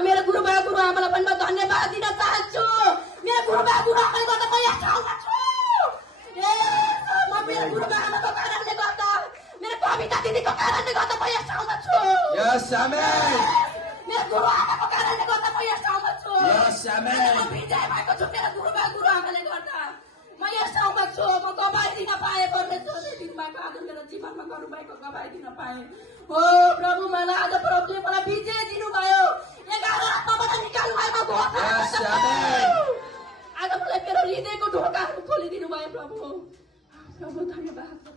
मेरो गुरुबा गुरुआमालाई पनि म धन्यवाद दिन चाहन्छु। मेरो गुरुबा गुरुआमाले गर्दा म यहाँ ठाउँमा छु। म मेरो गुरुबाआमाको कारणले गर्दा, मेरो कविता दिदीको कारणले गर्दा म यहाँ ठाउँमा छु। Yes, amen. मेरो गुरुआमाको कारणले गर्दा म यहाँ ठाउँमा छु। Yes, amen. म विजय भएको छु मेरो गुरुबा गुरुआमाले गर्दा। म यस ठाउँमा छु। म गवाई दिन पाएँ परमेश्वरले दिनुभएको आज मेरो जीवनमा गर्नुभएको गवाई दिन पाएँ। हो प्रभु, मलाई आज प्रभुले मलाई विजय दिनुभयो। 11 आत्माबाट निकाल्नु भएको घोषणा। Yes, amen. आज मलाई मेरो हृदयको ढोकाहरू खोलिदिनु भयो प्रभु। प्रभु धन्यवाद।